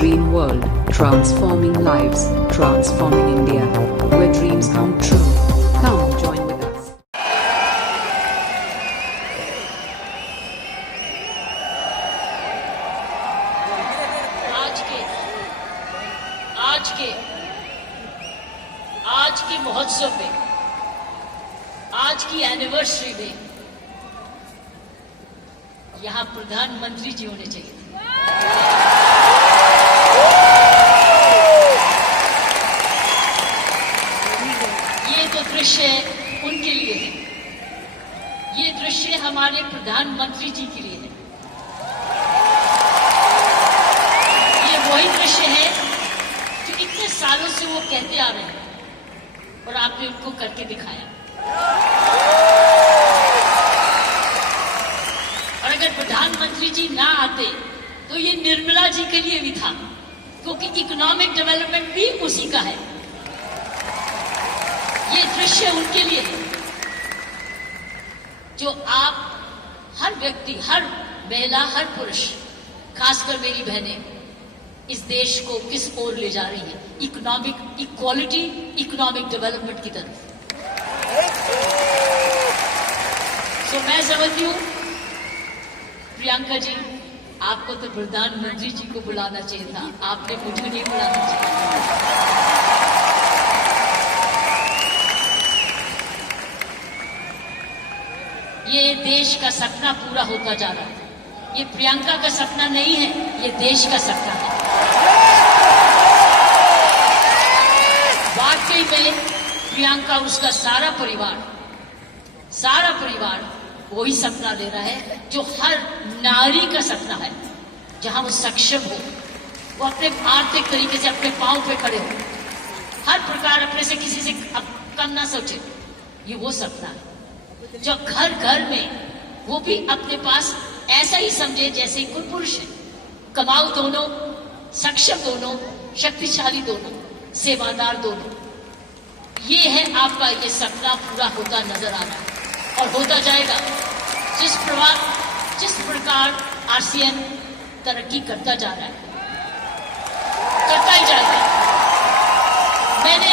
Dream World, transforming lives, transforming India, where dreams come true. Come join with us. आज के महोत्सव में, आज की एनिवर्सरी में यहाँ प्रधानमंत्री जी होने चाहिए थे। ये तो दृश्य उनके लिए है, ये दृश्य हमारे प्रधानमंत्री जी के लिए है। ये वही दृश्य है जो इतने सालों से वो कहते आ रहे हैं और आपने उनको करके दिखाया। और अगर प्रधानमंत्री जी ना आते तो ये निर्मला जी के लिए भी था, क्योंकि इकोनॉमिक डेवलपमेंट भी उसी का है। ये दृश्य उनके लिए है जो आप हर व्यक्ति, हर महिला, हर पुरुष, खासकर मेरी बहनें, इस देश को किस ओर ले जा रही है, इकोनॉमिक इक्वालिटी, इकोनॉमिक डेवलपमेंट की तरफ। तो मैं समझती हूं प्रियंका जी, आपको तो प्रधानमंत्री जी को बुलाना चाहिए था, आपने मुझे नहीं बुलाना चाहिए। ये देश का सपना पूरा होता जा रहा है। ये प्रियंका का सपना नहीं है, ये देश का सपना है। वाकई में प्रियंका, उसका सारा परिवार वही सपना ले रहा है जो हर नारी का सपना है, जहां वो सक्षम हो, वो अपने आर्थिक तरीके से अपने पांव पे खड़े हो, हर प्रकार अपने से किसी से कम ना सोचे। ये वो सपना है जो घर घर में वो भी अपने पास ऐसा ही समझे जैसे कोई पुरुष है। कमाऊ दोनों, सक्षम दोनों, शक्तिशाली दोनों, सेवादार दोनों। ये है आपका ये सपना पूरा होता नजर आ रहा है और होता जाएगा। जिस प्रकार आरसीएम तरक्की करता जा रहा है, करता ही जाएगा। मैंने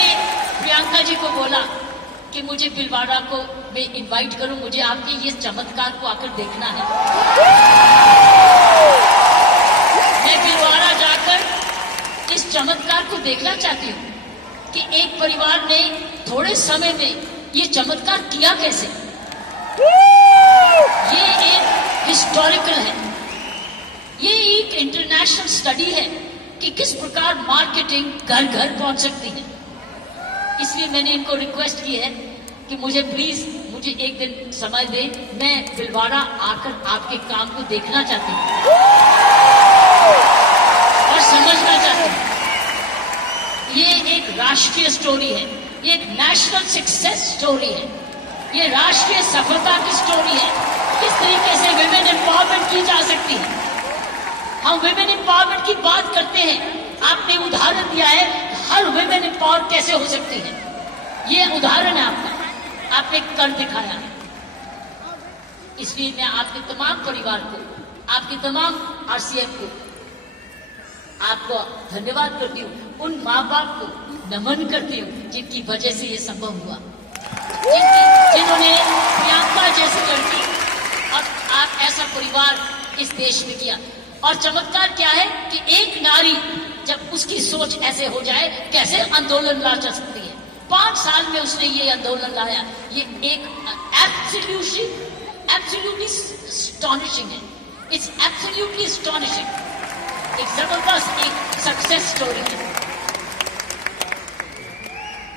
प्रियंका जी को बोला कि मुझे भिलवाड़ा को मैं इनवाइट करूं, मुझे आपके ये चमत्कार को आकर देखना है। मैं भिलवाड़ा जाकर इस चमत्कार को देखना चाहती हूं कि एक परिवार ने थोड़े समय में ये चमत्कार किया कैसे। ये एक हिस्टोरिकल है, ये एक इंटरनेशनल स्टडी है कि किस प्रकार मार्केटिंग घर घर पहुंच सकती है। इसलिए मैंने इनको रिक्वेस्ट की है कि मुझे प्लीज, मुझे एक दिन समय दें, मैं भिलवाड़ा आकर आपके काम को देखना चाहती हूँ और समझना चाहती हूँ। ये एक राष्ट्रीय स्टोरी है, ये एक नेशनल सक्सेस स्टोरी है, ये राष्ट्रीय सफलता की स्टोरी है। किस तरीके से विमेन एम्पावरमेंट की जा सकती है। हम विमेन एम्पावरमेंट की बात करते हैं, आपने उदाहरण दिया है हर विमेन एम्पावर कैसे हो सकती है। ये उदाहरण है आपका, आपने कर दिखाया है। इसलिए मैं आपके तमाम परिवार को, आपके तमाम आरसीएम को, आपको धन्यवाद करती हूँ। उन माँ बाप को नमन करती हूँ जिनकी वजह से ये संभव हुआ, जिन्होंने प्रियंका जैसी लड़की और आप ऐसा परिवार इस देश में किया। और चमत्कार क्या है कि एक नारी जब उसकी सोच ऐसे हो जाए, कैसे आंदोलन ला जा सकती है। 5 साल में उसने ये आंदोलन लाया। ये एक एब्सोल्युटली एस्टॉनिशिंग है। It's absolutely astonishing. एक जबरदस्त एक सक्सेस स्टोरी है।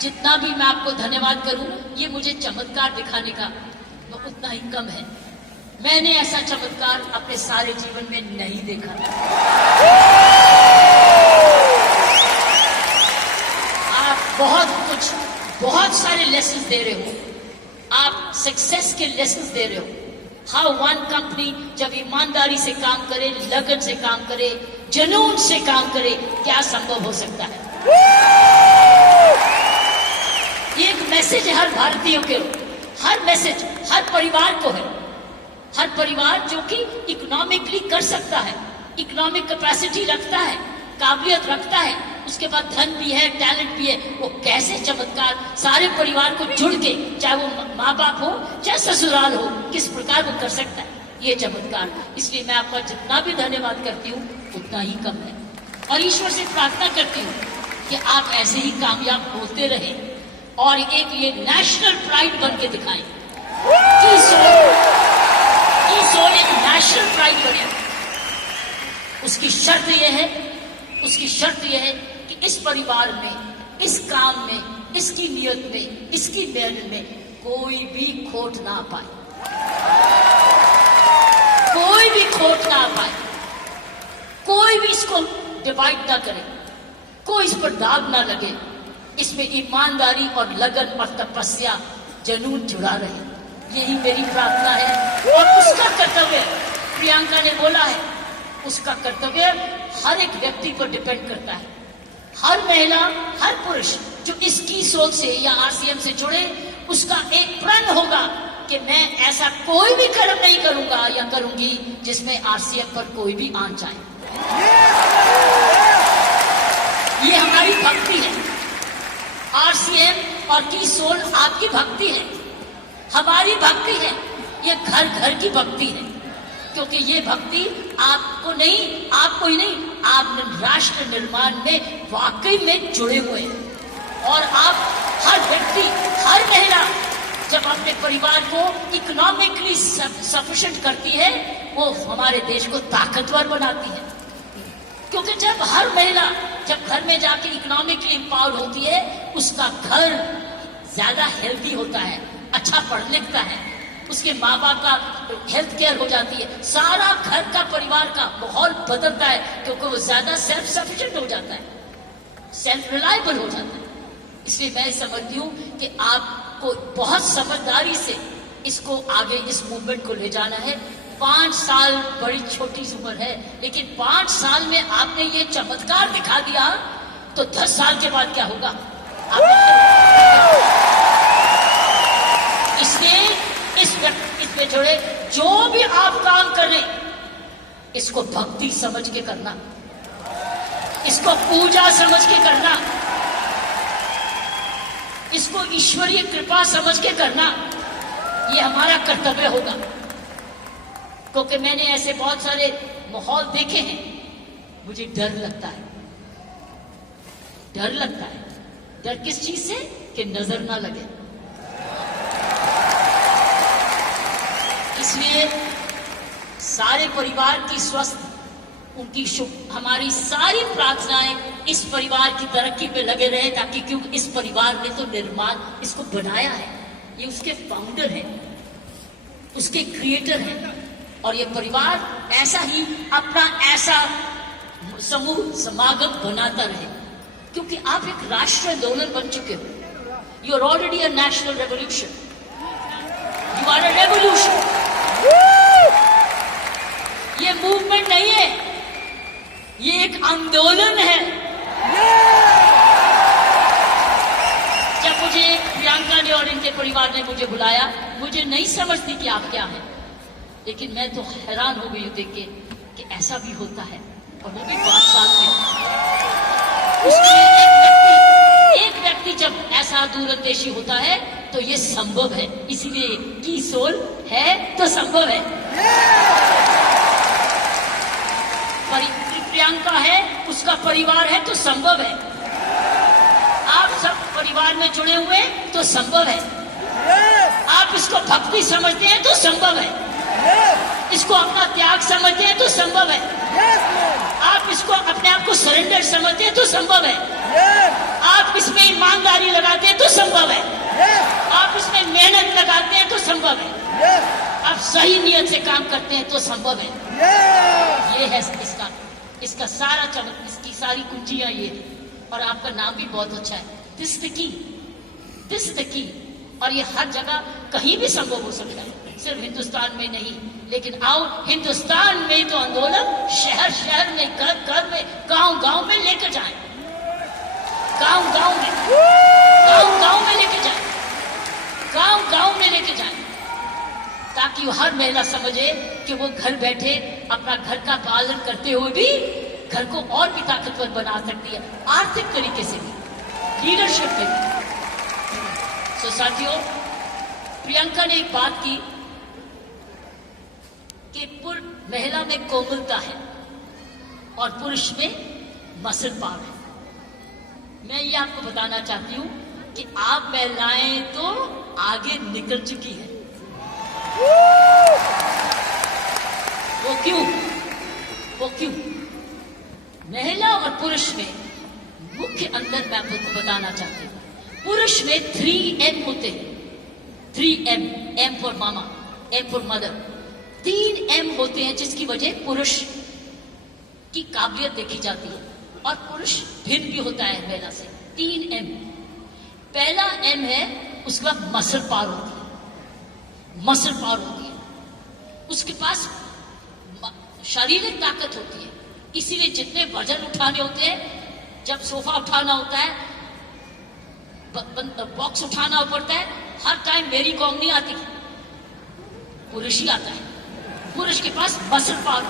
जितना भी मैं आपको धन्यवाद करूं, ये मुझे चमत्कार दिखाने का तो उतना ही कम है। मैंने ऐसा चमत्कार अपने सारे जीवन में नहीं देखा। आप बहुत सारे लेसन दे रहे हो, आप सक्सेस के लेसन दे रहे हो। हाउ वन कंपनी जब ईमानदारी से काम करे, लगन से काम करे, जुनून से काम करे, क्या संभव हो सकता है। ये एक मैसेज है हर भारतीय के, हर मैसेज हर परिवार को है। हर परिवार जो कि इकोनॉमिकली कर सकता है, इकोनॉमिक कैपेसिटी रखता है, काबिलियत रखता है, उसके पास धन भी है, टैलेंट भी है, वो कैसे चमत्कार सारे परिवार को जुड़ के, चाहे वो माँ बाप हो चाहे ससुराल हो, किस प्रकार वो कर सकता है ये चमत्कार। इसलिए मैं आपका जितना भी धन्यवाद करती हूँ उतना ही कम है, और ईश्वर से प्रार्थना करती हूँ कि आप ऐसे ही कामयाब होते रहे और एक ये नेशनल प्राइड बन के दिखाएं कि सोल एक नेशनल प्राइड बने। उसकी शर्त यह है कि इस परिवार में, इस काम में, इसकी नियत में, इसकी मेहनत में कोई भी खोट ना पाए, कोई भी खोट ना पाए, कोई भी इसको डिवाइड ना करे, कोई इस पर दाग ना लगे। इसमें ईमानदारी और लगन और तपस्या, जुनून जुड़ा रहे, यही मेरी प्रार्थना है। और उसका कर्तव्य, प्रियंका ने बोला है, उसका कर्तव्य हर एक व्यक्ति पर डिपेंड करता है। हर महिला, हर पुरुष जो इसकी सोच से या आरसीएम से जुड़े, उसका एक प्रण होगा कि मैं ऐसा कोई भी कर्म नहीं करूंगा या करूंगी जिसमें आरसीएम पर कोई भी आन जाए। ये हमारी भक्ति है। आरसीएम और की सोल आपकी भक्ति है, हमारी भक्ति है, ये घर घर की भक्ति है, क्योंकि ये भक्ति आपको ही नहीं, आप राष्ट्र निर्माण में वाकई में जुड़े हुए हैं। और आप हर व्यक्ति, हर महिला जब अपने परिवार को इकोनॉमिकली सफिशिएंट करती है, वो हमारे देश को ताकतवर बनाती है। क्योंकि जब हर महिला जब घर में जाके इकोनॉमिकली एम्पावर्ड होती है, उसका घर ज्यादा हेल्दी होता है, अच्छा पढ़ लिखता है, उसके माँ बाप का हेल्थ केयर हो जाती है, सारा घर का परिवार का माहौल बदलता है, क्योंकि वो ज्यादा सेल्फ सफिशिएंट हो जाता है, सेल्फ रिलायबल हो जाता है। इसलिए मैं समझती हूँ कि आपको बहुत समझदारी से इसको आगे, इस मूवमेंट को ले जाना है। 5 साल बड़ी छोटी उम्र है, लेकिन 5 साल में आपने ये चमत्कार दिखा दिया, तो 10 साल के बाद क्या होगा? इसलिए इसमें जुड़े जो भी आप काम कर रहे, इसको भक्ति समझ के करना, इसको पूजा समझ के करना, इसको ईश्वरीय कृपा समझ के करना, ये हमारा कर्तव्य होगा। क्योंकि मैंने ऐसे बहुत सारे माहौल देखे हैं, मुझे डर लगता है। डर किस चीज से? कि नजर ना लगे। इसलिए सारे परिवार की स्वस्थ, उनकी हमारी सारी प्रार्थनाएं इस परिवार की तरक्की पे लगे रहे, ताकि क्योंकि इस परिवार ने तो निर्माण इसको बनाया है, ये उसके फाउंडर हैं, उसके क्रिएटर हैं, और ये परिवार ऐसा ही अपना ऐसा समूह समागम बनाता रहे, क्योंकि आप एक राष्ट्रीय आंदोलन बन चुके हो। You are already a national revolution, you are a revolution. ये मूवमेंट नहीं है, ये एक आंदोलन है। जब मुझे प्रियंका ने और इनके परिवार ने मुझे बुलाया, मुझे नहीं समझती कि आप क्या हैं, लेकिन मैं तो हैरान हो गई देख के कि ऐसा भी होता है, और वो भी 5 साल में। उसमें एक व्यक्ति जब ऐसा दूरंदेशी होता है तो ये संभव है, इसीलिए की सोल है तो संभव है। प्रियंका है, उसका परिवार है तो संभव है। आप सब परिवार में जुड़े हुए तो संभव है। आप इसको भक्ति समझते हैं तो संभव है, इसको अपना त्याग समझते हैं तो संभव है, आप इसको अपने आप को सरेंडर समझते हैं तो संभव है, आप इसमें ईमानदारी लगाते हैं तो संभव है, आप इसमें मेहनत लगाते हैं तो संभव है, आप सही नियत से काम करते हैं तो संभव है। ये है इसका सारा चमक, इसकी सारी कुंजियां ये है। और आपका नाम भी बहुत अच्छा है, दिस द की। और ये हर जगह कहीं भी संभव हो सकता है, सिर्फ हिंदुस्तान में नहीं। लेकिन आओ हिंदुस्तान में तो आंदोलन शहर शहर में, घर घर में, गांव गांव में लेकर जाएं, गांव गांव में लेकर जाएं, गांव में लेकर जाएं, ताकि हर महिला समझे कि वो घर बैठे अपना घर का पालन करते हुए भी घर को और भी ताकतवर बना सकती है, आर्थिक तरीके से भी, लीडरशिप में भी। सो साथियों, प्रियंका ने एक बात की कि महिला में कोमलता है और पुरुष में मसल पावर है। मैं ये आपको बताना चाहती हूं कि आप महिलाएं तो आगे निकल चुकी है। वो क्यों? महिला और पुरुष में मुख्य अंतर मैं आपको बताना चाहती हूं। पुरुष में 3M होते हैं। 3M, M for mama, M for mother. 3M होते हैं जिसकी वजह पुरुष की काबिलियत देखी जाती है और पुरुष भिन्न भी होता है महिला से। 3M। पहला M है, उसके बाद मसल पावर होती है। मसल पावर होती है, उसके पास शारीरिक ताकत होती है। इसीलिए जितने वजन उठाने होते हैं, जब सोफा उठाना होता है, बॉक्स उठाना पड़ता है, हर टाइम मेरी कॉम नहीं आती, पुरुष ही आता है। पुरुष के पास मसल पावर,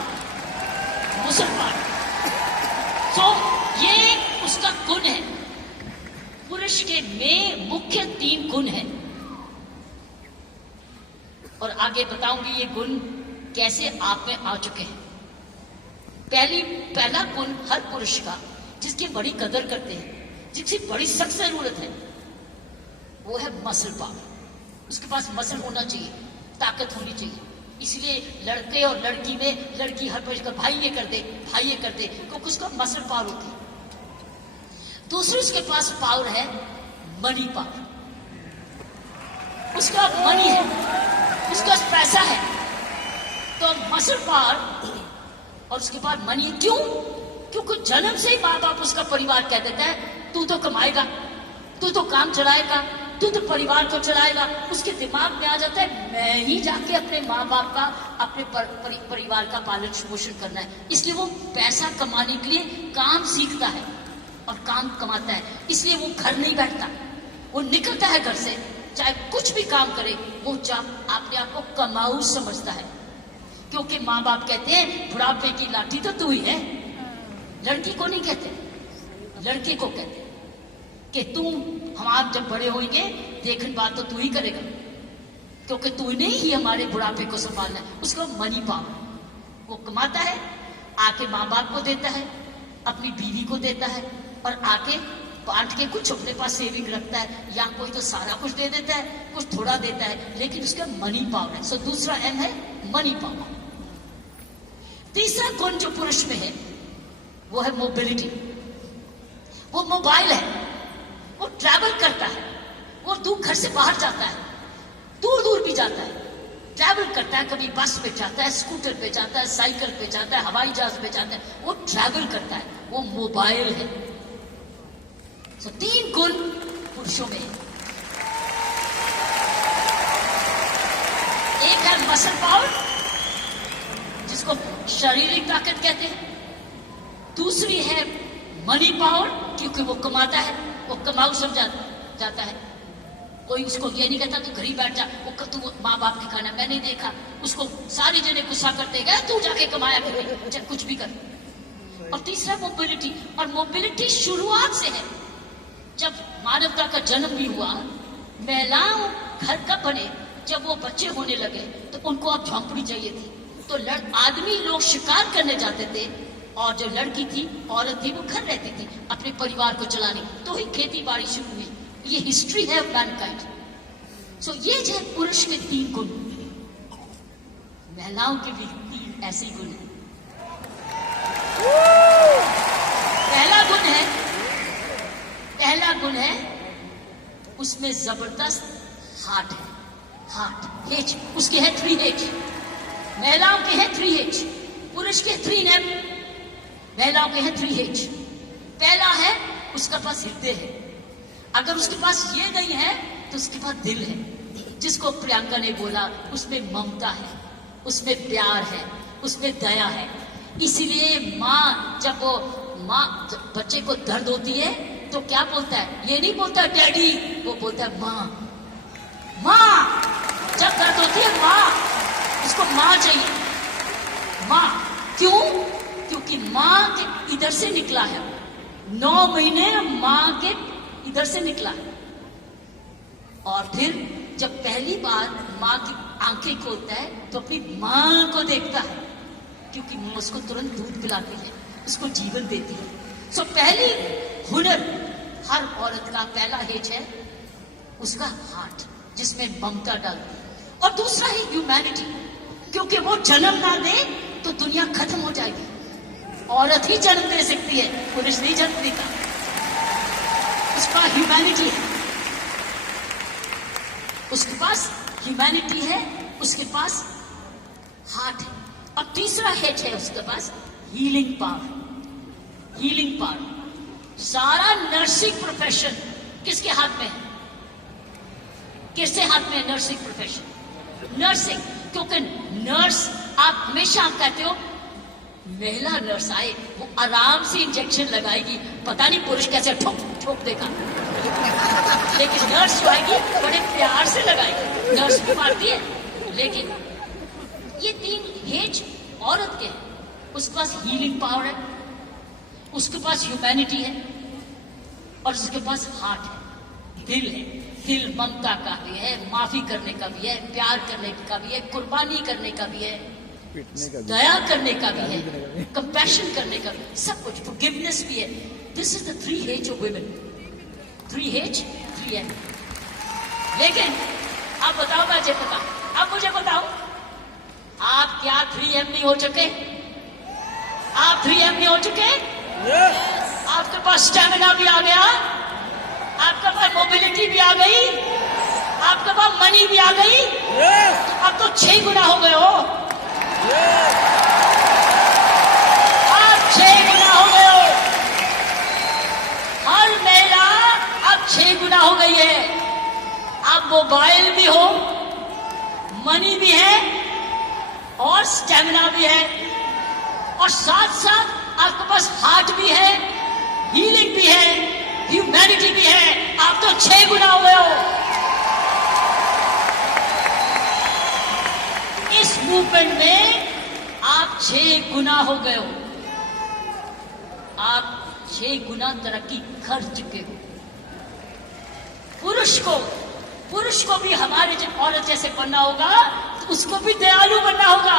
तो ये उसका गुण है। पुरुष के में मुख्य 3 गुण हैं और आगे बताऊंगी ये गुण कैसे आप में आ चुके हैं। पहला गुण हर पुरुष का, जिसकी बड़ी कदर करते हैं, जिसकी बड़ी सख्त जरूरत है, वो है मसल पावर। उसके पास मसल होना चाहिए, ताकत होनी चाहिए। इसलिए लड़के और लड़की में, लड़की हर पुरुष का भाई ये कर दे, क्योंकि उसका मसल पावर होती है। दूसरी उसके पास पावर है मनी पावर। उसका मनी है, उसका पैसा है, तो मसल पावर और उसके बाद मनी है। क्यों? क्योंकि जन्म से ही माँ बाप, उसका परिवार कह देता है तू तो कमाएगा, तू तो काम चलाएगा, तू तो परिवार को चलाएगा। उसके दिमाग में आ जाता है मैं ही जाके अपने माँ बाप का, अपने परिवार का पालन पोषण करना है। इसलिए वो पैसा कमाने के लिए काम सीखता है और काम कमाता है। इसलिए वो घर नहीं बैठता, वो निकलता है घर से, चाहे कुछ भी काम करे, वो अपने आप को कमाऊ समझता है। क्योंकि माँ बाप कहते हैं बुढ़ापे की लाठी तो तू ही है। लड़की को नहीं कहते, लड़के को कहते हैं कि तू, हम आप जब बड़े होंगे देखने बात तो तू ही करेगा, क्योंकि तू ने ही हमारे बुढ़ापे को संभालना है। उसको मनी पावर, वो कमाता है, आके माँ बाप को देता है, अपनी बीवी को देता है और आके बांट के कुछ अपने पास सेविंग रखता है, या कोई तो सारा कुछ दे देता है, कुछ थोड़ा देता है, लेकिन उसका मनी पावर है। सो दूसरा M है मनी पावर। तीसरा गुण जो पुरुष में है वो है मोबिलिटी। वो मोबाइल है, वो ट्रैवल करता है, वो दूर घर से बाहर जाता है, दूर दूर भी जाता है, ट्रैवल करता है। कभी बस पे जाता है, स्कूटर पे जाता है, साइकिल पे जाता है, हवाई जहाज पे जाता है, वो ट्रैवल करता है, वो मोबाइल है। तो 3 गुण पुरुषों में है। एक है मसल पावर, जिसको शारीरिक ताकत कहते हैं। दूसरी है मनी पावर, क्योंकि वो कमाता है, वो कमाऊ समझा जाता है। कोई उसको ये नहीं कहता तू घर ही बैठ जा, वो तू माँ बाप के खाना। मैंने देखा उसको सारे जने गुस्सा करते गए, तू जाके कमाया फिर चाहे कुछ भी कर। और तीसरा मोबिलिटी, और मोबिलिटी शुरुआत से है। जब मानवता का जन्म भी हुआ, महिलाओं घर कब बने, जब वो बच्चे होने लगे तो उनको अब झोंपड़ी चाहिए थी। तो आदमी लोग शिकार करने जाते थे और जो लड़की थी, औरत थी, वो घर रहती थी अपने परिवार को चलाने। तो ही खेती बाड़ी शुरू हुई। ये हिस्ट्री है मैनकाइंड। सो ये जो है पुरुष के 3 गुण, महिलाओं के भी 3 ऐसे गुण हैं। पहला गुण है उसमें जबरदस्त हार्ट है, हार्ट H, उसके है 3H। महिलाओं के है 3H, पुरुष के 3M, महिलाओं के है 3H। पहला है उसका पास हृदय है। अगर उसके पास ये नहीं है तो उसके पास दिल है, जिसको प्रियंका ने बोला, उसमें ममता है, उसमें प्यार है, उसमें दया है। इसीलिए माँ, जब वो बच्चे को दर्द होती है तो क्या बोलता है? ये नहीं बोलता डैडी, वो बोलता है माँ। माँ जब दर्द होती है, माँ, उसको माँ चाहिए। माँ क्यों? क्योंकि मां के इधर से निकला है, 9 महीने मां के इधर से निकला है। और फिर जब पहली बार मां की आंखें खोलता है तो अपनी मां को देखता है, क्योंकि मां उसको तुरंत दूध पिलाती है, उसको जीवन देती है। सो पहली हुनर हर औरत का पहला हेज है उसका हार्ट, जिसमें ममता डालती है। और दूसरा है ह्यूमैनिटी, क्योंकि वो जन्म ना दे तो दुनिया खत्म हो जाएगी। औरत ही जन्म दे सकती है, पुरुष नहीं जन्म देगा। उसका ह्यूमैनिटी है, उसके पास ह्यूमैनिटी है, उसके पास हार्ट है। और तीसरा हेज है उसके पास हीलिंग पावर। हीलिंग पावर, सारा नर्सिंग प्रोफेशन किसके हाथ में है? किसके हाथ में है नर्सिंग प्रोफेशन? नर्सिंग, क्योंकि नर्स आप हमेशा आप कहते हो महिला नर्स आए वो आराम से इंजेक्शन लगाएगी, पता नहीं पुरुष कैसे ठोक ठोक देगा, लेकिन नर्स जो आएगी बड़े प्यार से लगाएगी। नर्स भी मारती है, लेकिन ये 3 हेज औरत के हैं। उसके पास हीलिंग पावर है, उसके पास ह्यूमैनिटी है, और उसके पास हार्ट है, दिल है। दिल ममता का भी है, माफी करने का भी है, प्यार करने का भी है, कुर्बानी करने का भी है, दया करने का भी है, कंपैशन करने का भी, सब कुछ, फॉरगिवनेस भी है। This is the 3 H's of women. 3 H's 3 M. लेकिन आप बताओ, मुझे पता, आप मुझे बताओ, आप क्या 3M नहीं हो चुके? आप 3M नहीं हो चुके? आपके पास स्टेमिना भी आ गया, आपके पास मोबिलिटी भी आ गई, आपके पास मनी भी आ गई, अब तो 6 गुना हो गए हो। आप 6 गुना हो गए हो। हर महिला अब 6 गुना हो गई है। आप मोबाइल भी हो, मनी भी है, और स्टेमिना भी है, और साथ साथ आपके पास हार्ट भी है, हीलिंग भी है, ह्यूमैनिटी भी है। आप तो 6 गुना हो गए हो। इस मूवमेंट में आप 6 गुना हो गए हो। आप 6 गुना तरक्की कर चुके हो। पुरुष को भी हमारे औरत जैसे बनना होगा, तो उसको भी दयालु बनना होगा,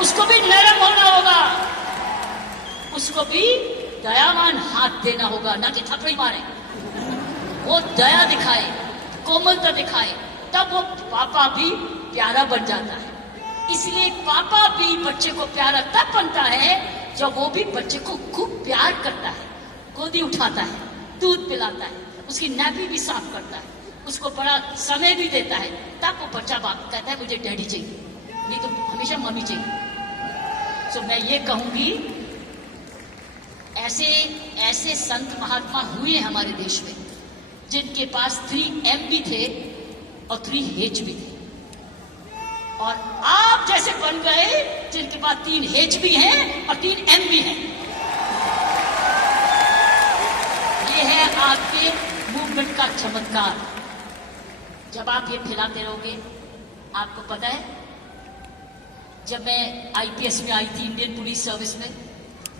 उसको भी नरम होना होगा, उसको भी दयावान हाथ देना होगा, ना कि थप्पड़ी मारे। वो दया दिखाए, कोमलता दिखाए, तब वो पापा भी प्यारा बन जाता है। इसलिए पापा भी बच्चे को प्यारा तब बनता है जब वो भी बच्चे को खूब प्यार करता है, गोदी उठाता है, दूध पिलाता है, उसकी नैपी भी साफ करता है, उसको बड़ा समय भी देता है। तब वो बच्चा बाप कहता है मुझे डैडी चाहिए, नहीं तो हमेशा मम्मी चाहिए। सो मैं ये कहूंगी, ऐसे संत महात्मा हुए हमारे देश में जिनके पास 3M भी थे और 3H भी थे, और आप जैसे बन गए जिनके पास 3H भी हैं और 3M भी हैं। ये है आपके मूवमेंट का चमत्कार। जब आप ये फैलाते रहोगे, आपको पता है जब मैं IPS में आई थी, इंडियन पुलिस सर्विस में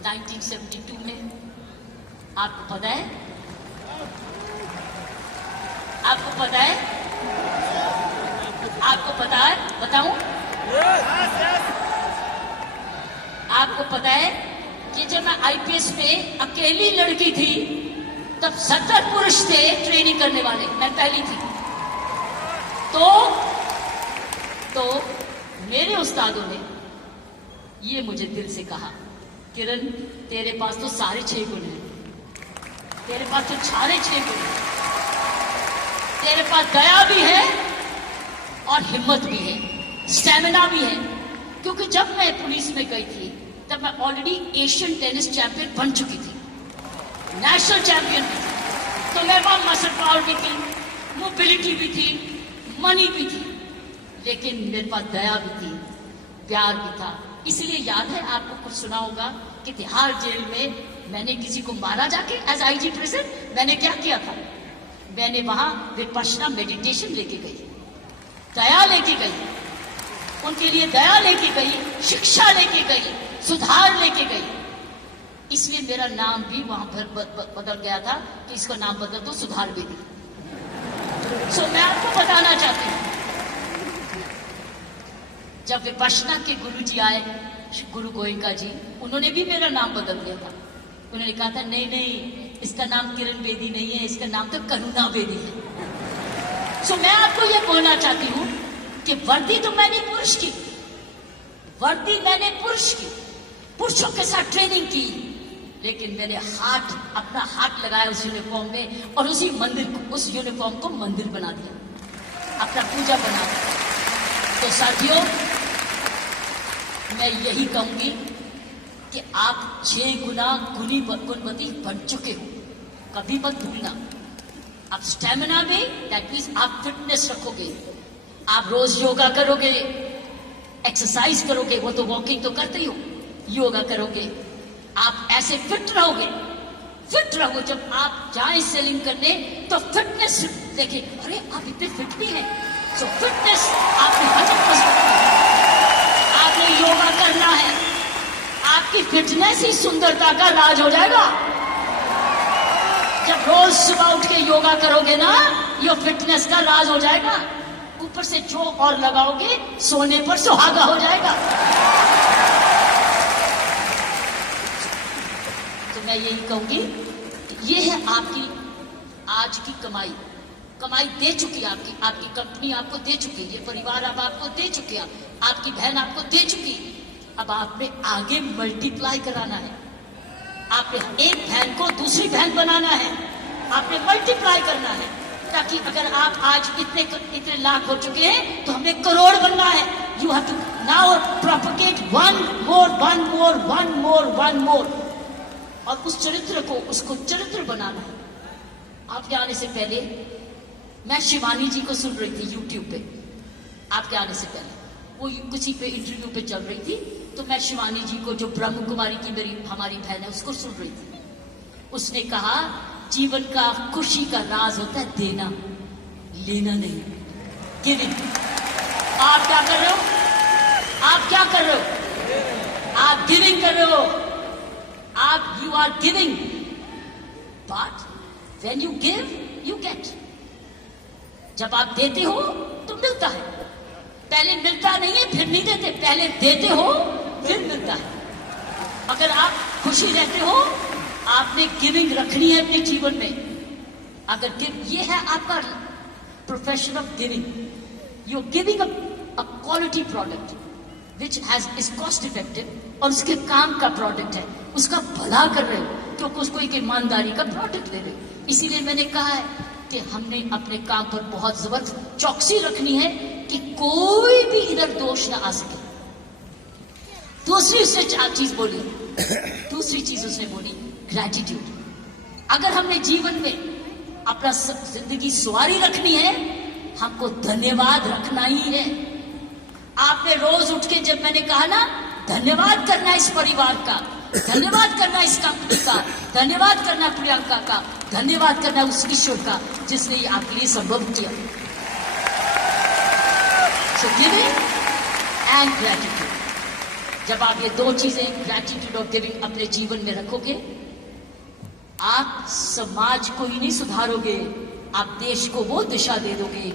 1972 में, आपको पता है, आपको पता है, आपको पता है, बताऊं? आपको पता है कि जब मैं IPS में अकेली लड़की थी, तब 70 पुरुष थे ट्रेनिंग करने वाले, मैं पहली थी। तो मेरे उस्तादों ने ये मुझे दिल से कहा, किरण तेरे पास तो सारे 6 गुण हैं, तेरे पास तो सारे 6 गुण हैं, तेरे पास दया भी है और हिम्मत भी है, स्टैमिना भी है। क्योंकि जब मैं पुलिस में गई थी तब मैं ऑलरेडी एशियन टेनिस चैंपियन बन चुकी थी, नेशनल चैंपियन भी थी, तो मेरे पास मसल पावर भी थी, मोबिलिटी भी थी, मनी भी थी, लेकिन मेरे पास दया भी थी, प्यार भी था। इसलिए याद है आपको, कुछ सुना होगा कि तिहाड़ जेल में मैंने किसी को मारा जाके, एज IG प्रेसिडेंट, मैंने क्या किया था? मैंने वहां विपश्यना मेडिटेशन लेके गई, दया लेके गई, उनके लिए दया लेके गई, शिक्षा लेके गई, सुधार लेके गई। इसलिए मेरा नाम भी वहां पर बदल गया था कि इसका नाम बदल दो सुधार बेदी। सो मैं आपको बताना चाहती हूं, जब विपश्यना के गुरु जी आए, गुरु गोयंका जी, उन्होंने भी मेरा नाम बदल दिया था। उन्होंने कहा था नहीं नहीं, इसका नाम किरण बेदी नहीं है, इसका नाम तो करुणा बेदी है। सो मैं आपको यह बोलना चाहती हूं कि वर्दी तो मैंने पुरुष की, वर्दी मैंने पुरुष की, पुरुषों के साथ ट्रेनिंग की, लेकिन मैंने अपना हाथ लगाया उस यूनिफॉर्म में और उसी मंदिर को, उस यूनिफॉर्म को मंदिर बना दिया, अपना पूजा बना दिया। तो साथियों, मैं यही कहूंगी कि आप 6 गुना गुणवती बन चुके हो, कभी मत भूलना। आप स्टेमिना में, दैट मीन्स आप फिटनेस रखोगे, आप रोज योगा करोगे, एक्सरसाइज करोगे, वो तो वॉकिंग तो करते ही हो, योगा करोगे, आप ऐसे फिट रहोगे। फिट रहो, जब आप जाए सेलिंग करने तो फिटनेस देखिए, अरे आप इतने फिट भी हैं। सो फिटनेस आपने 100% आपने योगा करना है, आपकी फिटनेस ही सुंदरता का राज हो जाएगा। जब रोज सुबह उठ के योगा करोगे ना, ये फिटनेस का राज हो जाएगा। ऊपर से जो और लगाओगे, सोने पर सुहागा हो जाएगा। तो मैं यही कहूंगी, ये है आपकी आज की कमाई। कमाई दे चुकी है आपकी कंपनी आपको दे चुकी है, ये परिवार अब आपको दे चुके हैं, आपकी बहन आपको दे चुकी है। अब आपने आगे मल्टीप्लाई कराना है, आपने एक बहन को दूसरी बहन बनाना है, आपने मल्टीप्लाई करना है, ताकि अगर आप आज इतने लाख हो चुके हैं तो हमें करोड़ बनना है। You have to now propagate one more, और उस चरित्र को, उसको चरित्र बनाना है। आपके आने से पहले मैं शिवानी जी को सुन रही थी यूट्यूब पे, आपके आने से पहले वो किसी पे इंटरव्यू पे चल रही थी, तो मैं शिवानी जी को, जो ब्रह्म कुमारी की हमारी बहन है, उसको सुन रही थी। उसने कहा जीवन का खुशी का राज होता है देना, लेना नहीं, गिविंग। आप क्या कर रहे हो? आप क्या कर रहे हो? आप गिविंग कर रहे हो, आप you are giving, but when you give you get. जब आप देते हो तो मिलता है, पहले मिलता नहीं है फिर नहीं देते, पहले देते हो फिर मिलता है। अगर आप खुशी रहते हो, आपने गिविंग रखनी है अपने जीवन में। अगर ये है आपका profession of giving, you giving a quality product which is cost effective, और उसके काम का प्रोडक्ट है, उसका भला कर रहे हो, क्योंकि उसको एक ईमानदारी का प्रोडक्ट दे रहे हो। इसीलिए मैंने कहा है कि हमने अपने काम पर बहुत जबरदस्त चौकसी रखनी है कि कोई भी इधर दोष ना आ सके। दूसरी उसने 4 चीज बोली, दूसरी चीज उसने बोली ग्रैटिट्यूड। अगर हमने जीवन में अपना जिंदगी सवारी रखनी है, हमको धन्यवाद रखना ही है। आपने रोज उठ के, जब मैंने कहा ना, धन्यवाद करना इस परिवार का, धन्यवाद करना इस कंपनी का, धन्यवाद करना प्रियंका का, धन्यवाद करना उस ईश्वर का जिसने ये आपके लिए संभव किया। सो गिविंग एंड ग्रैटिट्यूड, जब आप ये 2 चीजें, ग्रैटिट्यूड और गिविंग, अपने जीवन में रखोगे, आप समाज को ही नहीं सुधारोगे, आप देश को वो दिशा दे दोगे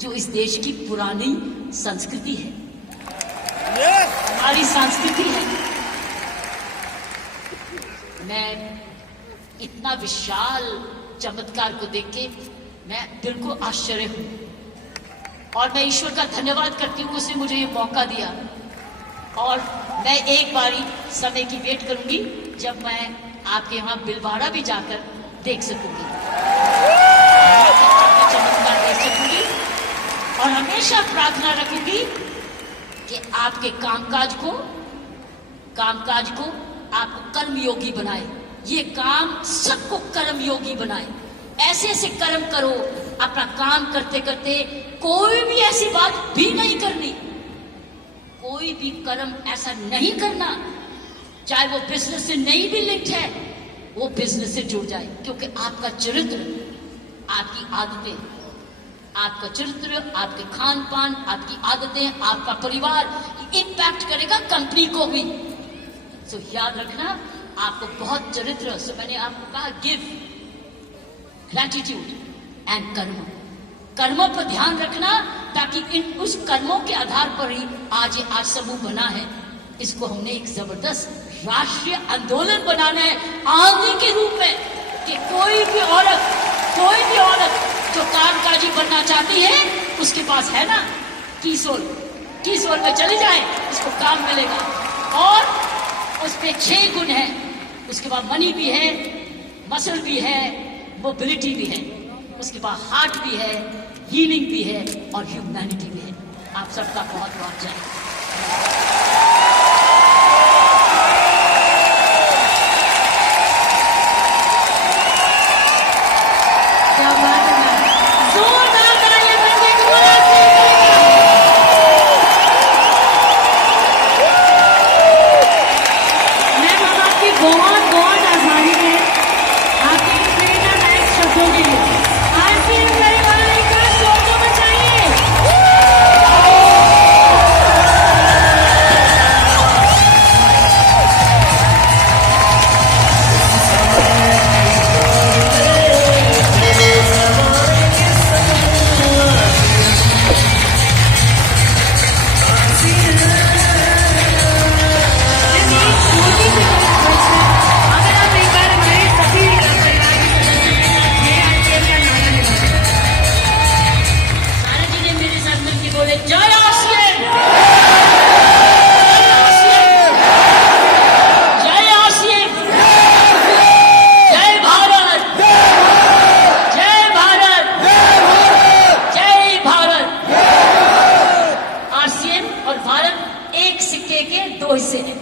जो इस देश की पुरानी संस्कृति है, हमारी संस्कृति है। मैं इतना विशाल चमत्कार को देख के मैं दिल को आश्चर्य हूं, और मैं ईश्वर का धन्यवाद करती हूँ उसने मुझे ये मौका दिया। और मैं एक बारी समय की वेट करूंगी जब मैं आपके यहाँ बिलवाड़ा भी जाकर देख सकूंगी, चमत्कार देख सकूंगी, और हमेशा प्रार्थना रखूंगी कि आपके कामकाज को आपको कर्मयोगी बनाए, ये काम सबको कर्मयोगी बनाए। ऐसे ऐसे कर्म करो, अपना काम करते करते कोई भी ऐसी बात भी नहीं करनी, कोई भी कर्म ऐसा नहीं करना, चाहे वो बिजनेस से नहीं भी लिंक्ड है, वो बिजनेस से जुड़ जाए, क्योंकि आपका चरित्र, आपकी आदतें, आपका चरित्र, आपके खान पान, आपकी आदतें, आपका परिवार इम्पैक्ट करेगा कंपनी को भी। सो याद रखना, आपको बहुत चरित्र, सो मैंने आपको कहा गिव, ग्रैटिट्यूड एंड कर्म। कर्मों पर ध्यान रखना, ताकि उस कर्मों के आधार पर ही आज ये आज समूह बना है। इसको हमने एक जबरदस्त राष्ट्रीय आंदोलन बनाना है आंधी के रूप में, कि कोई भी औरत जो कामकाजी बनना चाहती है, उसके पास है ना कीसोल में चली जाए, उसको काम मिलेगा। और उसमें 6 गुण है, उसके बाद मनी भी है, मसल भी है, मोबिलिटी भी है, उसके बाद हार्ट भी है, हीलिंग भी है और ह्यूमैनिटी भी है। आप सबका बहुत बहुत जय। क्या बात है, जोरदार तालियां बन के पूरा मैम, हम आपकी बहुत बहुत आभारी हैं आपके प्रेरणादायक शब्दों के लिए। आरसीएम परिवार एक बार शोर तो मचाइए। अगर आप एक बार हमारे सभी परिवार के सदस्यों के साथ ये आरसीएम का नारा लगाएं। सारे जी ने मेरे साथ मिलकर बोले जय आरसीएम, जय आरसीएम, जय भारत, जय भारत, जय भारत। आरसीएम और भारत एक सिक्के के 2 हिस्से हैं।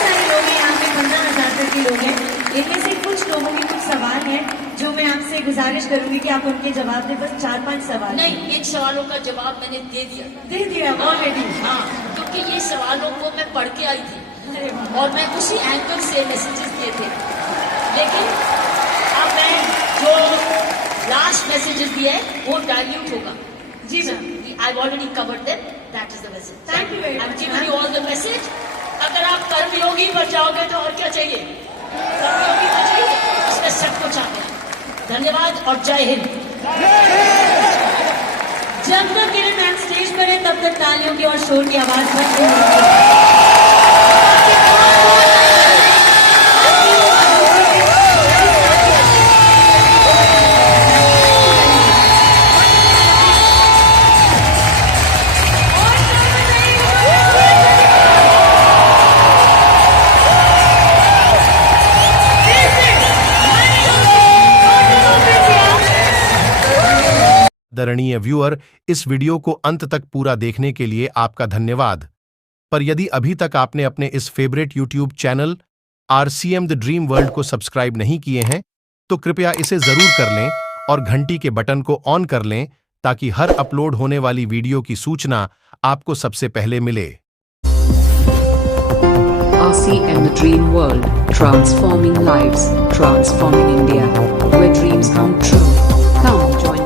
सारे लोग हैं यहाँ पे, 15,000 तक के लोग हैं। इनमें से कुछ लोगों के कुछ सवाल हैं जो मैं आपसे गुजारिश करूंगी कि आप उनके जवाब दें। बस 4-5 सवाल नहीं, इन सवालों का जवाब मैंने दे दिया ऑलरेडी। हाँ, क्योंकि ये सवालों को मैं पढ़ के आई थी अरे वाह। और मैं उसी एंकर से मैसेजेस दिए थे, लेकिन अब मैं जो लास्ट मैसेजेस दिए वो डाइल्यूट होगा। जी ma'am, I already covered them, that is the message. Thank you very much, I am giving ma'am. You all the message. अगर आप कर्मयोगी पर जाओगे तो और क्या चाहिए? कर्मयोगी तो चाहिए, इसमें सब कुछ आता है। धन्यवाद और जय हिंद। जब तक किरण मैम स्टेज पर है तब तक तालियों की और शोर की आवाज बंद नहीं होगी। आदरणीय व्यूअर, इस वीडियो को अंत तक पूरा देखने के लिए आपका धन्यवाद। पर यदि अभी तक आपने अपने इस favourite YouTube channel RCM the dream world को सब्सक्राइब नहीं किए हैं, तो कृपया इसे जरूर कर लें और घंटी के बटन को ऑन कर लें, ताकि हर अपलोड होने वाली वीडियो की सूचना आपको सबसे पहले मिले। RCM The Dream World, transforming lives, transforming India, where dreams come true. Come join